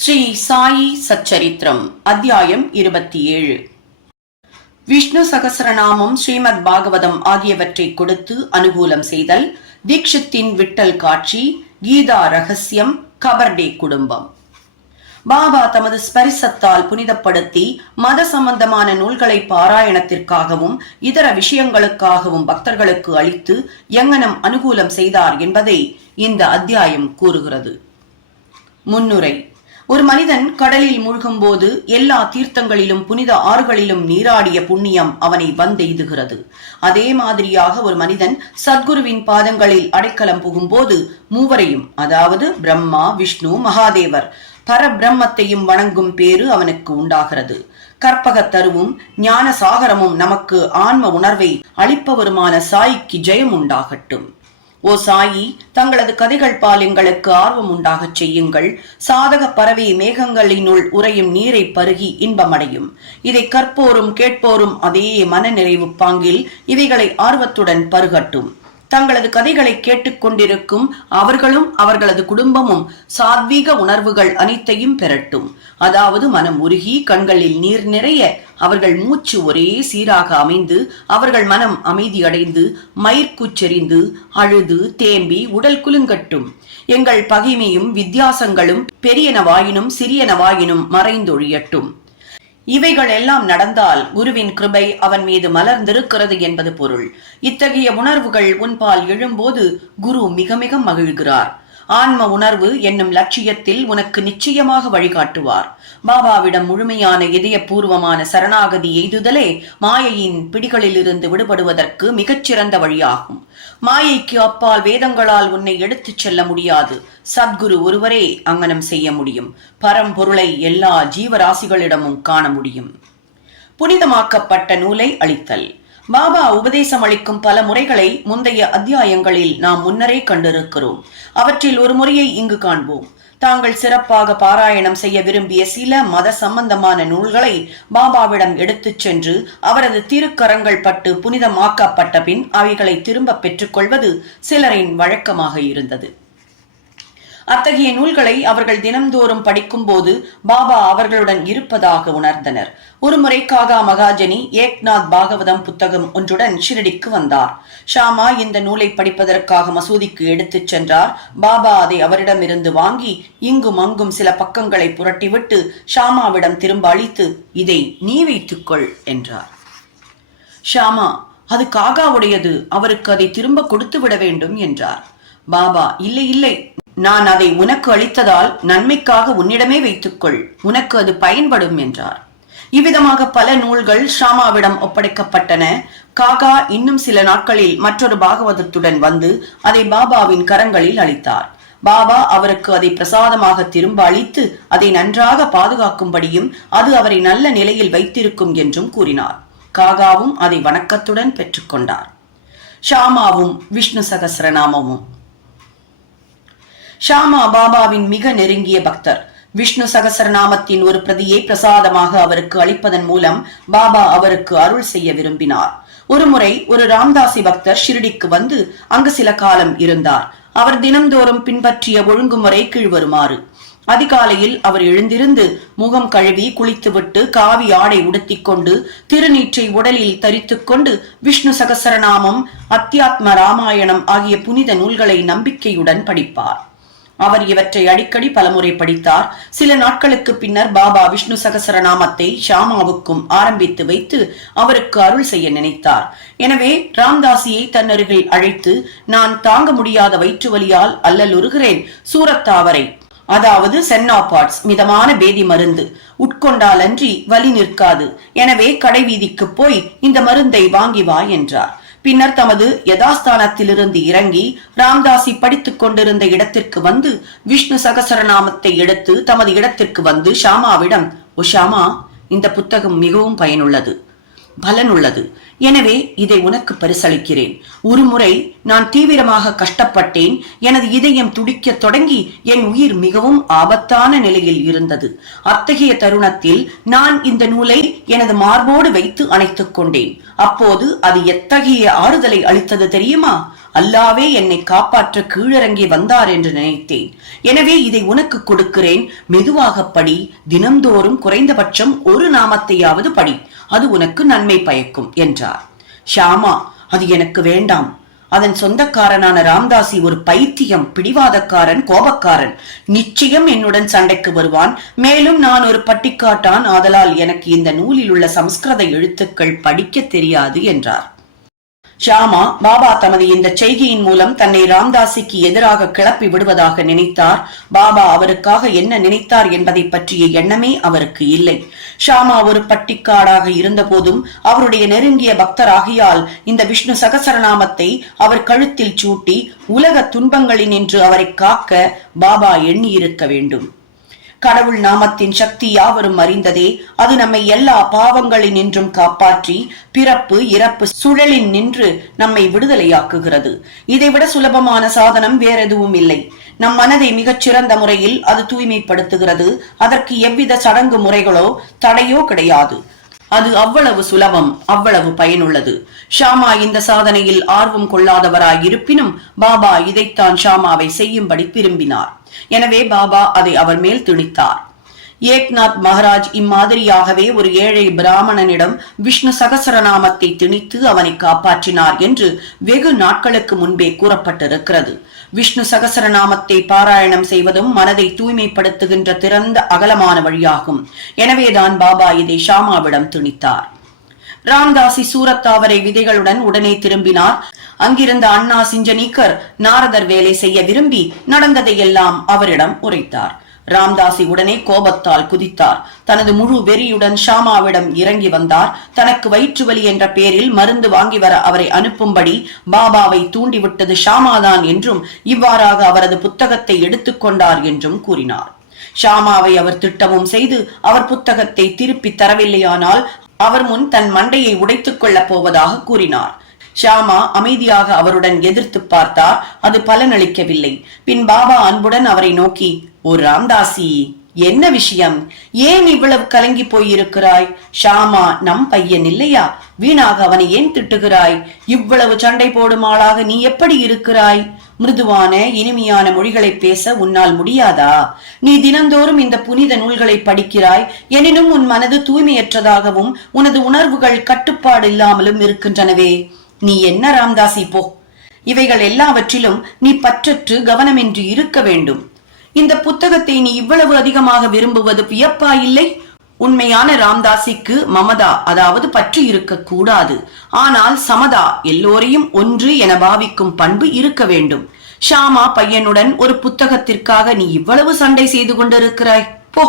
ஸ்ரீ சாயி சச்சரித்திரம் அத்தியாயம் இருபத்தி ஏழு. விஷ்ணு சகசரநாமம் ஸ்ரீமத் பாகவதம் ஆகியவற்றை கொடுத்து அனுகூலம் செய்தல் தீக்ஷித்தின் விட்டல் காட்சி கீதா ரகசியம் கபர்டே குடும்பம். பாபா தமது ஸ்பரிசத்தால் புனிதப்படுத்தி மத சம்பந்தமான நூல்களை பாராயணத்திற்காகவும் இதர விஷயங்களுக்காகவும் பக்தர்களுக்கு அளித்து எங்கனம் அனுகூலம் செய்தார் என்பதை இந்த அத்தியாயம் கூறுகிறது. முன்னுரை ஒரு மனிதன் கடலில் மூழ்கும் போது எல்லா தீர்த்தங்களிலும் புனித ஆறுகளிலும் நீராடிய புண்ணியம் அவனை வந்தெய்துகிறது. அதே மாதிரியாக ஒரு மனிதன் சத்குருவின் பாதங்களில் அடைக்கலம் புகும்போது மூவரையும் அதாவது பிரம்மா விஷ்ணு மகாதேவர் பரபிரம்மத்தையும் வணங்கும் பேறு அவனுக்கு உண்டாகிறது. கற்பகத் தருவும் ஞான சாகரமும் நமக்கு ஆன்ம உணர்வை அளிப்பவருமான சாய்க்கு ஜெயம் உண்டாகட்டும். ஓ சாயி தங்களது கதைகள் பால் எங்களுக்கு ஆர்வம் உண்டாகச் செய்யுங்கள். சாதக பறவை மேகங்களினுள் உறையும் நீரை பருகி இன்பமடையும். இதை கற்போரும் கேட்போரும் அதே மனநிறைவு பாங்கில் இவைகளை ஆர்வத்துடன் பருகட்டும். தங்களது கதைகளை கேட்டுக்கொண்டிருக்கும் அவர்களும் அவர்களது குடும்பமும் சாத்வீக உணர்வுகள் அனைத்தையும் பெறட்டும். அதாவது மனம் உருகி கண்களில் நீர் நிறைய அவர்கள் மூச்சு ஒரே சீராக அமைந்து அவர்கள் மனம் அமைதியடைந்து மயிர்கூச்செறிந்து அழுது தேம்பி உடல் குலுங்கட்டும். எங்கள் பகைமையும் வித்தியாசங்களும் பெரியனவாயினும் சிறியனவாயினும் மறைந்தொழியட்டும். இவைகள் எல்லாம் நடந்தால் குருவின் கிருபை அவன் மீது மலர்ந்திருக்கிறது என்பது பொருள். இத்தகைய உணர்வுகள் உன்பால் எழும்போது குரு மிக மிக மகிழ்கிறார். ஆன்ம உணர்வு என்னும் லட்சியத்தில் உனக்கு நிச்சயமாக வழிகாட்டுவார். பாபாவிடம் முழுமையான இதயபூர்வமான சரணாகதி எய்துதலே மாயையின் பிடிகளிலிருந்து விடுபடுவதற்கு மிகச்சிறந்த வழியாகும். மாயைக்கு அப்பால் வேதங்களால் உன்னை எடுத்துச் செல்ல முடியாது. சத்குரு ஒருவரே அங்கனம் செய்ய முடியும். பரம்பொருளை எல்லா ஜீவராசிகளிடமும் காண முடியும். புனிதமாக்கப்பட்ட நூலை அளித்தல் பாபா உபதேசம் அளிக்கும் பல முறைகளை முந்தைய அத்தியாயங்களில் நாம் முன்னரே கண்டிருக்கிறோம். அவற்றில் ஒரு முறையை இங்கு காண்போம். தாங்கள் சிறப்பாக பாராயணம் செய்ய விரும்பிய சில மத சம்பந்தமான நூல்களை பாபாவிடம் எடுத்துச் சென்று அவரது திருக்கரங்கள் பட்டு புனிதமாக்கப்பட்ட பின் அவைகளை திரும்ப பெற்றுக்கொள்வது சிலரின் வழக்கமாக இருந்தது. அத்தகைய நூல்களை அவர்கள் தினம்தோறும் படிக்கும்போது பாபா அவர்களுடன் இருப்பதாக உணர்ந்தனர். ஒருமுறை காகா மகாஜனி ஏக்நாத் பாகவதம் புத்தகம் ஒன்றுடன் ஷிரடிக்கு வந்தார். ஷாமா இந்த நூலை படிப்பதற்காக மசூதிக்கு எடுத்துச் சென்றார். பாபா அதை அவரிடமிருந்து வாங்கி இங்கும் அங்கும் சில பக்கங்களை புரட்டிவிட்டு ஷாமாவிடம் திரும்ப அளித்து இதை நீ வைத்துக்கொள் என்றார். ஷாமா அது காகாவுடையது. அவருக்கு அதை திரும்ப கொடுத்து விட வேண்டும் என்றார். பாபா இல்லை இல்லை. நான் அதை உனக்கு அளித்ததால் நன்மைக்காக உன்னிடமே வைத்துக்கொள். உனக்கு அது பயன்படும் என்றார். இவ்விதமாக பல நூல்கள் ஷாமாவிடம் ஒப்படைக்கப்பட்டன. காகா இன்னும் சில நாட்களில் மற்றொரு பாகவதத்துடன் வந்து அதை பாபாவின் கரங்களில் அளித்தார். பாபா அவருக்கு அதை பிரசாதமாக திரும்ப அளித்து அதை நன்றாக பாதுகாக்கும்படியும் அது அவரை நல்ல நிலையில் வைத்திருக்கும் என்றும் கூறினார். காகாவும் அதை வணக்கத்துடன் பெற்றுக்கொண்டார். ஷாமாவும் விஷ்ணு சகசரநாமமும். ஷாமா பாபாவின் மிக நெருங்கிய பக்தர். விஷ்ணு சகசரநாமத்தின் ஒரு பிரதியை பிரசாதமாக அவருக்கு அளிப்பதன் மூலம் பாபா அவருக்கு அருள் செய்ய விரும்பினார். ஒருமுறை ஒரு ராம்தாசி பக்தர் ஷிரடிக்கு வந்து அங்கு சில காலம் இருந்தார். அவர் தினம்தோறும் பின்பற்றிய ஒழுங்குமுறை கீழ்வருமாறு. அதிகாலையில் அவர் எழுந்திருந்து முகம் கழுவி குளித்துவிட்டு காவி ஆடை உடுத்திக்கொண்டு திருநீற்றை உடலில் தரித்துக்கொண்டு விஷ்ணு சகசரநாமம் அத்தியாத்ம ராமாயணம் ஆகிய புனித நூல்களை நம்பிக்கையுடன் படிப்பார். அவர் இவற்றை அடிக்கடி பலமுறை படித்தார். சில நாட்களுக்கு பின்னர் பாபா விஷ்ணு சகசரநாமத்தை ஷாமாவுக்கும் ஆரம்பித்து வைத்து அவருக்கு அருள் செய்ய நினைத்தார். எனவே ராம்தாசியை தன்னருகில் அழைத்து நான் தாங்க முடியாத வயிற்று வலியால் அல்லலுறுகிறேன் சூரத்தாவரை. அதாவது சென்னாபாட்ஸ் மிதமான பேதி மருந்து. உட்கொண்டால் அன்றி வலி நிற்காது. எனவே கடைவீதிக்கு போய் இந்த மருந்தை வாங்கி வா என்றார். பின்னர் தமது யதாஸ்தானத்திலிருந்து இறங்கி ராம்தாசி படித்துக் கொண்டிருந்த இடத்திற்கு வந்து விஷ்ணு சகசரநாமத்தை எடுத்து தமது இடத்திற்கு வந்து ஷாமாவிடம் ஓ ஷாமா இந்த புத்தகம் மிகவும் பயனுள்ளது. பலனுள்ளது. எனவே இதை உனக்கு பரிசளிக்கிறேன். ஒருமுறை நான் தீவிரமாக கஷ்டப்பட்டேன். எனது இதயம் துடிக்க தொடங்கி என் உயிர் மிகவும் ஆபத்தான நிலையில் இருந்தது. அத்தகைய தருணத்தில் நான் இந்த நூலை எனது மார்போடு வைத்து அணைத்துக் கொண்டேன். அப்போது அது எத்தகைய ஆறுதலை அளித்தது தெரியுமா? அல்லாவே என்னை காப்பாற்ற கீழிறங்கி வந்தார் என்று நினைத்தேன். எனவே இதை உனக்கு கொடுக்கிறேன். மெதுவாக படி. தினம்தோறும் குறைந்தபட்சம் ஒரு நாமத்தையாவது படி. அது உனக்கு நன்மை பயக்கும் என்றார். ஷாமா அது எனக்கு வேண்டாம். அதன் சொந்தக்காரனான ராம்தாசி ஒரு பைத்தியம் பிடிவாதக்காரன் கோபக்காரன். நிச்சயம் என்னுடன் சண்டைக்கு வருவான். மேலும் நான் ஒரு பட்டிக்காட்டான். ஆதலால் எனக்கு இந்த நூலில் உள்ள சம்ஸ்கிருத எழுத்துக்கள் படிக்க தெரியாது என்றார். ஷாமா பாபா தமது இந்த செய்கையின் மூலம் தன்னை ராம்தாஸுக்கு எதிராக கிளப்பி விடுவதாக நினைத்தார். பாபா அவருக்காக என்ன நினைத்தார் என்பதை பற்றிய எண்ணமே அவருக்கு இல்லை. ஷாமா ஒரு பட்டிக்காடாக இருந்தபோதும் அவருடைய நெருங்கிய பக்தராகியால் இந்த விஷ்ணு சகசரநாமத்தை அவர் கழுத்தில் சூட்டி உலக துன்பங்களினின்று அவரை காக்க பாபா எண்ணியிருக்க வேண்டும். கடவுள் நாமத்தின் சக்தி யாவரும் அறிந்ததே அது நம்மை எல்லா பாவங்களினின்றும் காப்பாற்றி பிறப்பு இறப்பு சுழலின் நின்று நம்மை விடுதலையாக்குகிறது. இதைவிட சுலபமான சாதனம் வேறெதுவும் இல்லை. நம் மனதை மிகச் சிறந்த முறையில் அது தூய்மைப்படுத்துகிறது. அதற்கு எவ்வித சடங்கு முறைகளோ தடையோ கிடையாது. அது அவ்வளவு சுலபம் அவ்வளவு பயனுள்ளது. ஷாமா இந்த சாதனையில் ஆர்வம் கொள்ளாதவராய் இருப்பினும் பாபா இதைத்தான் ஷாமாவை செய்யும்படி விரும்பினார். எனவே பாபா அதை அவர் மேல் திணித்தார். ஏக்நாத் மகாராஜ் இம்மாதிரியாகவே ஒரு ஏழை பிராமணனிடம் விஷ்ணு சகசரநாமத்தை திணித்து அவனை காப்பாற்றினார் என்று வெகு நாட்களுக்கு முன்பே கூறப்பட்டிருக்கிறது. விஷ்ணு சகசரநாமத்தை பாராயணம் செய்வதும் மனதை தூய்மைப்படுத்துகின்ற திறந்த அகலமான வழியாகும். எனவேதான் பாபா இதை ஷாமாவிடம் திணித்தார். ராம்தாசி சூரத்தாவரை விதைகளுடன் உடனே திரும்பினார். அங்கிருந்த அண்ணா சிஞ்சனீக்கர் நாரதர் வேலை செய்ய விரும்பி நடந்ததையெல்லாம் அவரிடம் உரைத்தார். ராம்தாசி உடனே கோபத்தால் குதித்தார். தனது முழு வெறியுடன் ஷாமாவிடம் இறங்கி வந்தார். தனக்கு வயிற்று வலி என்ற பேரில் மருந்து வாங்கி வர அவரை அனுப்பும்படி பாபாவை தூண்டிவிட்டது ஷாமாதான் என்றும் இவ்வாறாக அவரது புத்தகத்தை எடுத்துக்கொண்டார் என்றும் கூறினார். ஷாமாவை அவர் திட்டமும் செய்து அவர் புத்தகத்தை திருப்பி தரவில்லையானால் அவர் முன் தன் மண்டையை உடைத்துக் கொள்ளப் போவதாக கூறினார். ஷாமா அமைதியாக அவருடன் எதிர்த்து பார்த்தார் அது பலனளிக்கவில்லை. பின் பாபா அன்புடன் அவரை நோக்கி ஓ ராம்தாசி என்ன விஷயம்? ஏன் இவ்வளவு கலங்கி போயிருக்கிறாய்? ஷாமா நம் பையன் இல்லையா? வீணாக அவனை ஏன் திட்டுகிறாய்? இவ்வளவு சண்டை போடும் ஆளாக நீ எப்படி இருக்கிறாய்? மிருதுவான இனிமையான மொழிகளை பேச உன்னால் முடியாதா? நீ தினந்தோறும் இந்த புனித நூல்களை படிக்கிறாய். எனினும் உன் மனது தூய்மையற்றதாகவும் உனது உணர்வுகள் கட்டுப்பாடு இல்லாமலும் இருக்கின்றனவே. நீ என்ன ராம்தாசி போ? இவைகள் எல்லாவற்றிலும் நீ பற்றற்று கவனமின்றி இருக்க வேண்டும். இந்த புத்தகத்தை நீ இவ்வளவு அதிகமாக விரும்புவது வியப்பா இல்லை? உண்மையான ராம்தாசிக்கு மமதா அதாவது பற்று இருக்க கூடாது. ஆனால் சமதா எல்லோரையும் ஒன்று என பாவிக்கும் பண்பு இருக்க வேண்டும். ஷாமா பையனுடன் ஒரு புத்தகத்திற்காக நீ இவ்வளவு சண்டை செய்து கொண்டிருக்கிறாய்? போ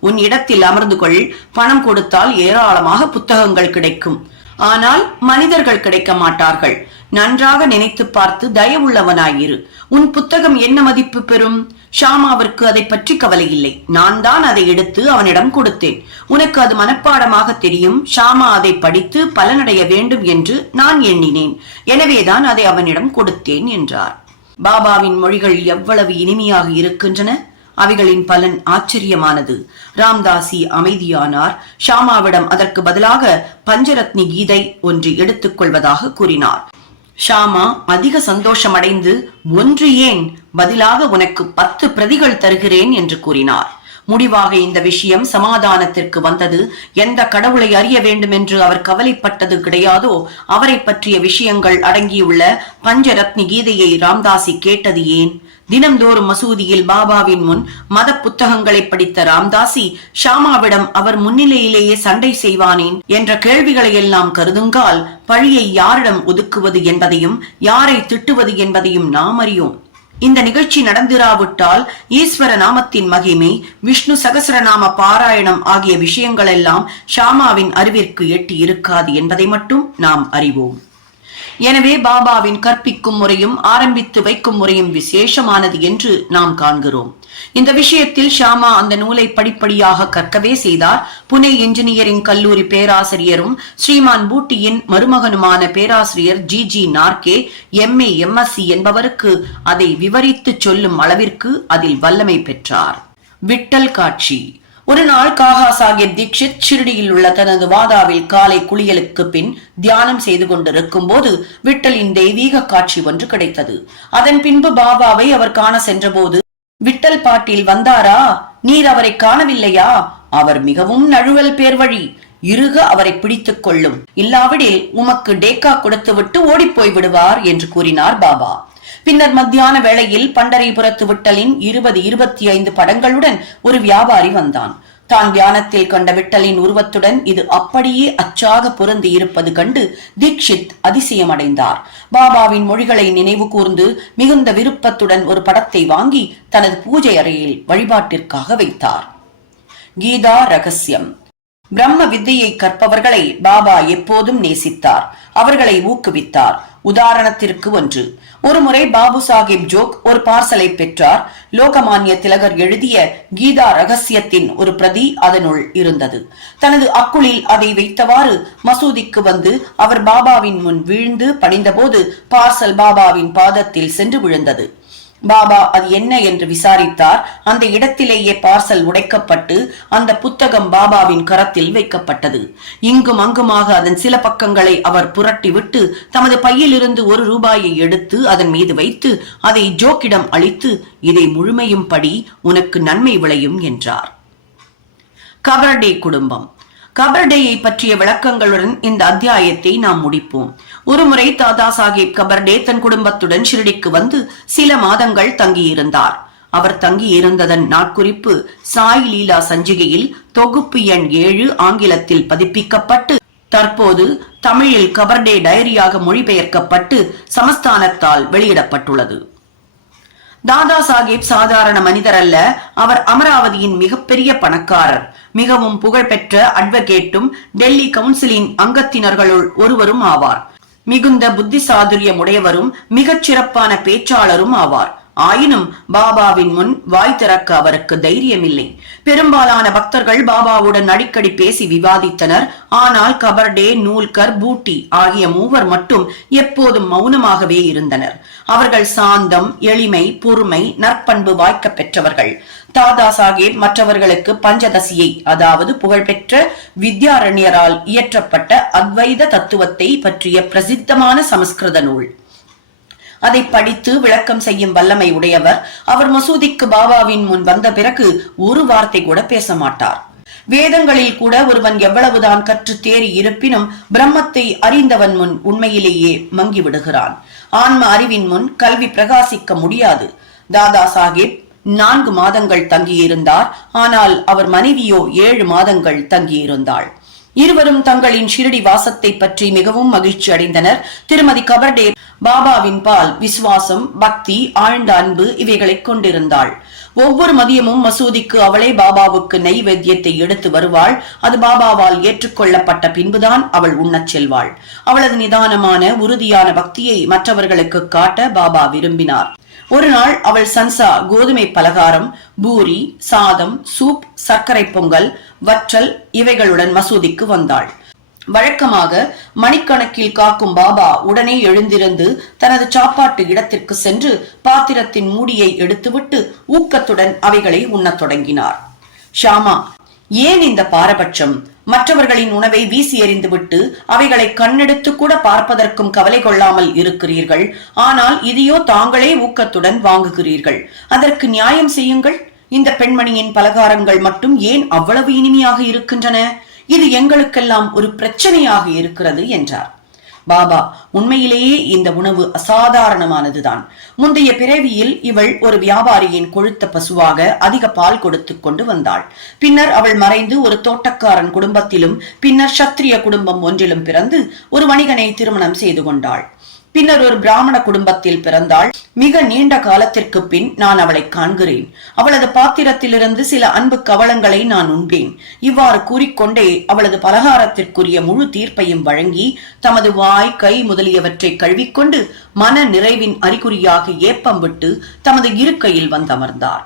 உன் இடத்தில் அமர்ந்து கொள். பணம் கொடுத்தால் ஏராளமாக புத்தகங்கள் கிடைக்கும். ஆனால் மனிதர்கள் கிடைக்க மாட்டார்கள். நன்றாக நினைத்து பார்த்து தயவுள்ளவனாயிரு. உன் புத்தகம் என்ன மதிப்பு பெறும்? ஷாமாவிற்கு அதை பற்றி கவலை இல்லை. நான் தான் அதை எடுத்து அவனிடம் கொடுத்தேன். உனக்கு அது மனப்பாடமாக தெரியும். ஷாமா அதை படித்து பலனடைய வேண்டும் என்று நான் எண்ணினேன். எனவேதான் அதை அவனிடம் கொடுத்தேன் என்றார். பாபாவின் மொழிகள் எவ்வளவு இனிமையாக இருக்கின்றன! அவைகளின் பலன் ஆச்சரியமானது. ராம்தாசி அமைதியானார். ஷாமாவிடம் அதற்கு பதிலாக பஞ்சரத்னி கீதை ஒன்று எடுத்துக் கொள்வதாக கூறினார். ஷாமா அதிக சந்தோஷமடைந்து ஒன்று ஏன்? பதிலாக உனக்கு பத்து பிரதிகள் தருகிறேன் என்று கூறினார். முடிவாக இந்த விஷயம் சமாதானத்திற்கு வந்தது. எந்த கடவுளை அறிய வேண்டும் என்று அவர் கவலைப்பட்டது கிடையாதோ அவரை பற்றிய விஷயங்கள் அடங்கியுள்ள பஞ்சரத்னி கீதையை ராம்தாசி கேட்டது ஏன்? தினம்தோறும் மசூதியில் பாபாவின் முன் மத புத்தகங்களை படித்த ராம்தாசி ஷாமாவிடம் அவர் முன்னிலையிலேயே சண்டை செய்வானேன் என்ற கேள்விகளை எல்லாம் கருதுங்கால் பழியை யாரிடம் ஒதுக்குவது என்பதையும் யாரை திட்டுவது என்பதையும் நாம் அறியோம். இந்த நிகழ்ச்சி நடந்திராவிட்டால் ஈஸ்வர நாமத்தின் மகிமை விஷ்ணு சகசரநாம பாராயணம் ஆகிய விஷயங்களெல்லாம் ஷாமாவின் அறிவிற்கு எட்டி இருக்காது என்பதை மட்டும் நாம் அறிவோம். எனவே பாபாவின் கற்பிக்கும் முறையும் ஆரம்பித்து வைக்கும் முறையும் விசேஷமானது என்று நாம் காண்கிறோம். இந்த விஷயத்தில் ஷாமா அந்த நூலை படிப்படியாக கற்கவே செய்தார். புனே இன்ஜினியரிங் கல்லூரி பேராசிரியரும் ஸ்ரீமான் பூட்டியின் மருமகனுமான பேராசிரியர் G G Norkey MA MSc என்பவருக்கு அதை விவரித்து சொல்லும் அளவிற்கு அதில் வல்லமை பெற்றார். விட்டல் காட்சி. ஒரு நாள் காகா சாஹிப் தீக்ஷித் ஷிரடியில் உள்ள தனது வாதாவில் காலை குளியலுக்கு பின் தியானம் செய்து கொண்டிருக்கும் போது விட்டலின் தெய்வீக காட்சி ஒன்று கிடைத்தது. அதன் பின்பு பாபாவை அவர் காண சென்றபோது விட்டல் பாட்டில் வந்தாரா? நீர் அவரை காணவில்லையா? அவர் மிகவும் நழுவல் பேர் வழி இருக அவரை பிடித்துக் கொள்ளும். இல்லாவிடில் உமக்கு டேக்கா கொடுத்துவிட்டு ஓடிப்போய் விடுவார் என்று கூறினார் பாபா. பின்னர் மத்தியான வேளையில் பண்டரிபுரத்து விட்டலின் இருபது இருபத்தி ஐந்து படங்களுடன் ஒரு வியாபாரி வந்தான். தான் தியானத்தில் கண்ட விட்டலின் உருவத்துடன் இது அப்படியே அச்சாக பொருந்தி இருப்பது கண்டு தீக்ஷித் அதிசயமடைந்தார். பாபாவின் மொழிகளை நினைவு கூர்ந்து மிகுந்த விருப்பத்துடன் ஒரு படத்தை வாங்கி தனது பூஜை அறையில் வழிபாட்டிற்காக வைத்தார். கீதா ரகசியம். பிரம்ம வித்தையை கற்பவர்களை பாபா எப்போதும் நேசித்தார். அவர்களை ஊக்குவித்தார். உதாரணத்திற்கு ஒன்று. ஒருமுறை பாபு சாஹிப் ஜோக் ஒரு பார்சலை பெற்றார். லோகமானிய திலகர் எழுதிய கீதா ரகசியத்தின் ஒரு பிரதி அதனுள் இருந்தது. தனது அக்குளில் அதை வைத்தவாறு மசூதிக்கு வந்து அவர் பாபாவின் முன் வீழ்ந்து பணிந்தபோது பார்சல் பாபாவின் பாதத்தில் சென்று விழுந்தது. பாபா அது என்ன என்று விசாரித்தார். அந்த இடத்திலேயே பார்சல் உடைக்கப்பட்டு அந்த புத்தகம் பாபாவின் கரத்தில் வைக்கப்பட்டது. இங்கும் அங்குமாக அதன் சில பக்கங்களை அவர் புரட்டிவிட்டு தமது பையிலிருந்து ஒரு ரூபாயை எடுத்து அதன் மீது வைத்து அதை ஜோக்கிடம் அளித்து இதை முழுமையும் படி உனக்கு நன்மை விளையும் என்றார். கபர்டே குடும்பம். கபர்டேயை பற்றிய விளக்கங்களுடன் இந்த அத்தியாயத்தை நாம் முடிப்போம். ஒருமுறை தாதா சாஹிப் கபர்டே தன் குடும்பத்துடன் ஷிரடிக்கு வந்து சில மாதங்கள் தங்கியிருந்தார். அவர் தங்கியிருந்ததன் நாட்குறிப்பு சாய் லீலா சஞ்சிகையில் தொகுப்பு எண் ஏழு ஆங்கிலத்தில் பதிப்பிக்கப்பட்டு தற்போது தமிழில் கபர்டே டைரியாக மொழிபெயர்க்கப்பட்டு சமஸ்தானத்தால் வெளியிடப்பட்டுள்ளது. தாதா சாஹிப் சாதாரண மனிதர் அல்ல அவர் அமராவதியின் மிகப்பெரிய பணக்காரர். மிகவும் புகழ்பெற்ற அட்வொகேட்டும் டெல்லி கவுன்சிலின் அங்கத்தினர்களுள் ஒருவரும் ஆவார். மிகுந்த புத்தி சாதுரியம் உடையவரும் மிகச் சிறப்பான பேச்சாளரும் ஆவார். ஆயினும் பாபாவின் முன் வாய் திறக்க அவருக்கு தைரியமில்லை. பெரும்பாலான பக்தர்கள் பாபாவுடன் அடிக்கடி பேசி விவாதித்தனர். ஆனால் கபர்டே நூல்கர் பூட்டி ஆகிய மூவர் மட்டும் எப்போதும் மௌனமாகவே இருந்தனர். அவர்கள் சாந்தம் எளிமை பொறுமை நற்பண்பு வாய்க்க பெற்றவர்கள். தாதா சாஹேப் மற்றவர்களுக்கு பஞ்சதசியை அதாவது புகழ்பெற்ற வித்யாரண்யரால் இயற்றப்பட்ட அத்வைத தத்துவத்தை பற்றிய பிரசித்தமான சமஸ்கிருத நூல். அதை படித்து விளக்கம் செய்யும் வல்லமை உடையவர். அவர் மசூதிக்கு பாபாவின் முன் வந்த பிறகு ஒரு வார்த்தை கூட பேச மாட்டார் வேதங்களில் கூட ஒருவன் எவ்வளவுதான் கற்று தேறி இருப்பினும் பிரம்மத்தை அறிந்தவன் முன் உண்மையிலேயே மங்கி விடுகிறான். ஆன்ம அறிவின் முன் கல்வி பிரகாசிக்க முடியாது. தாதா சாஹிப் நான்கு மாதங்கள் தங்கியிருந்தார். ஆனால் அவர் மனைவியோ ஏழு மாதங்கள் தங்கியிருந்தாள். இருவரும் தங்களின் ஷிரடி வாசத்தை பற்றி மிகவும் மகிழ்ச்சி அடைந்தனர். திருமதி கபர்டே பாபாவின் பால் விசுவாசம் பக்தி ஆழ்ந்த அன்பு இவைகளை கொண்டிருந்தாள். ஒவ்வொரு மதியமும் மசூதிக்கு அவளே பாபாவுக்கு நெய்வேத்தியத்தை எடுத்து வருவாள். அது பாபாவால் ஏற்றுக்கொள்ளப்பட்ட பின்புதான் அவள் உண்ணச் செல்வாள். அவளது நிதானமான உறுதியான பக்தியை மற்றவர்களுக்கு காட்ட பாபா விரும்பினார். ஒரு நாள் அவள் சன்சா கோதுமை பலகாரம் பூரி சாதம் சூப் சர்க்கரை பொங்கல் வற்றல் இவைகளுடன் மசூதிக்கு வந்தாள். வழக்கமாக மணிக்கணக்கில் காக்கும் பாபா உடனே எழுந்திருந்து தனது சாப்பாட்டு இடத்திற்கு சென்று பாத்திரத்தின் மூடியை எடுத்துவிட்டு ஊக்கத்துடன் அவைகளை உண்ணத் தொடங்கினார். ஷாமா ஏன் இந்த பாரபட்சம்? மற்றவர்களின் உணவை வீசி எறிந்துவிட்டு அவைகளை கண்ணெடுத்து கூட பார்ப்பதற்கும் கவலை கொள்ளாமல் இருக்கிறீர்கள். ஆனால் இதையோ தாங்களே ஊக்கத்துடன் வாங்குகிறீர்கள். அதற்கு நியாயம் செய்யுங்கள். இந்த பெண்மணியின் பலகாரங்கள் மட்டும் ஏன் அவ்வளவு இனிமையாக இருக்கின்றன? இது எங்களுக்கெல்லாம் ஒரு பிரச்சனையாக இருக்கிறது என்றார். பாபா உண்மையிலேயே இந்த உணவு அசாதாரணமானதுதான். முந்தைய பிறவியில் இவள் ஒரு வியாபாரியின் கொழுத்த பசுவாக அதிக பால் கொடுத்து கொண்டு வந்தாள். பின்னர் அவள் மறைந்து ஒரு தோட்டக்காரன் குடும்பத்திலும் பின்னர் சத்திரிய குடும்பம் ஒன்றிலும் பிறந்து ஒரு வணிகனை திருமணம் செய்து கொண்டாள். பின்னர் ஒரு பிராமண குடும்பத்தில் பிறந்தாள். மிக நீண்ட காலத்திற்கு பின் நான் அவளை காண்கிறேன். அவளது பாத்திரத்திலிருந்து சில அன்பு கவளங்களை நான் உண்பேன். இவ்வாறு கூறிக்கொண்டே அவளது பலகாரத்திற்குரிய முழு தீர்ப்பையும் வழங்கி தமது வாய் கை முதலியவற்றை கழுவிக்கொண்டு மன நிறைவின் அறிகுறியாக ஏப்பம் விட்டு தமது இருக்கையில் வந்தமர்ந்தார்.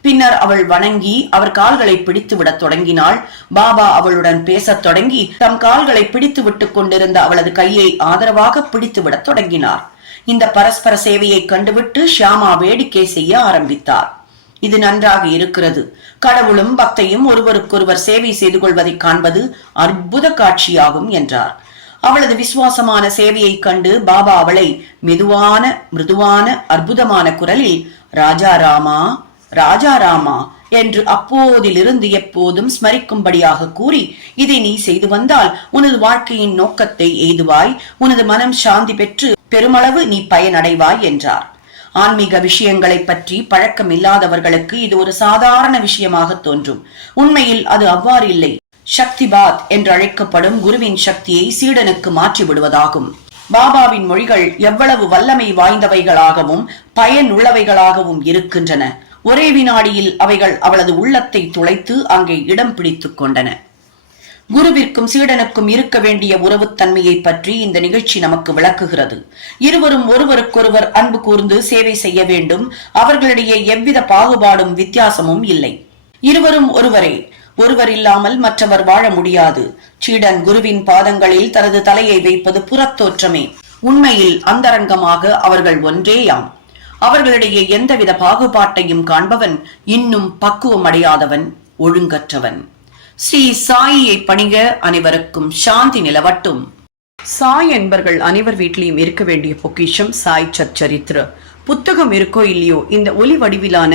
பின்னர் அவள் வணங்கி அவர் கால்களை பிடித்து விடத் தொடங்கினாள். பாபா அவளுடன் பேசத் தொடங்கி தம் கால்களை பிடித்து விட்டுக் கொண்டிருந்த அவளது கையை ஆதரவாக பிடித்து விடத் தொடங்கினார். இந்த பரஸ்பர சேவையை கண்டுவிட்டு ஷியாமா வேடிக்கை செய்ய ஆரம்பித்தார். இது நன்றாக இருக்கிறது. கடவுளும் பக்தையும் ஒருவருக்கொருவர் சேவை செய்து கொள்வதை காண்பது அற்புத காட்சியாகும் என்றார். அவளது விசுவாசமான சேவையை கண்டு பாபா அவளை மெதுவான மிருதுவான அற்புதமான குரலில் ராஜா ராமா ராஜா ராமா என்று அப்போதிலிருந்து எப்போதும் ஸ்மரிக்கும்படியாக கூறி இதை நீ செய்து வந்தால் உனது வாழ்க்கையின் நோக்கத்தை எய்துவாய். உனது மனம் சாந்தி பெற்று பெருமளவு நீ பயனடைவாய் என்றார். ஆன்மீக விஷயங்களை பற்றி பழக்கம் இல்லாதவர்களுக்கு இது ஒரு சாதாரண விஷயமாக தோன்றும். உண்மையில் அது அவ்வாறு இல்லை. சக்திபாத் என்று அழைக்கப்படும் குருவின் சக்தியை சீடனுக்கு மாற்றி விடுவதாகும். பாபாவின் மொழிகள் எவ்வளவு வல்லமை வாய்ந்தவைகளாகவும் பயனுள்ளவைகளாகவும் இருக்கின்றன. ஒரே வினாடியில் அவைகள் அவளது உள்ளத்தை துளைத்து அங்கே இடம் பிடித்துக் கொண்டன. குருவிற்கும் சீடனுக்கும் இருக்க வேண்டிய உறவுத்தன்மையை பற்றி இந்த நிகழ்ச்சி நமக்கு விளக்குகிறது. இருவரும் ஒருவருக்கொருவர் அன்பு கூர்ந்து சேவை செய்ய வேண்டும். அவர்களிடையே எவ்வித பாகுபாடும் வித்தியாசமும் இல்லை. இருவரும் ஒருவரே. ஒருவர் இல்லாமல் மற்றவர் வாழ முடியாது. சீடன் குருவின் பாதங்களில் தனது தலையை வைப்பது புறத்தோற்றமே. உண்மையில் அந்தரங்கமாக அவர்கள் ஒன்றேயாம். அவர்களிடையே எந்தவித பாகுபாட்டையும் காண்பவன் இன்னும் பக்குவம் அடையாதவன் ஒழுங்கற்றவன். ஸ்ரீ சாயியை பணிக அனைவருக்கும் சாந்தி நிலவட்டும். சாய் என்பர்கள் அனைவர் வீட்டிலையும் இருக்க வேண்டிய பொக்கிஷம் சாய் சச்சரித்ர புத்தகம் இருக்கோ இல்லையோ இந்த ஒலி வடிவிலான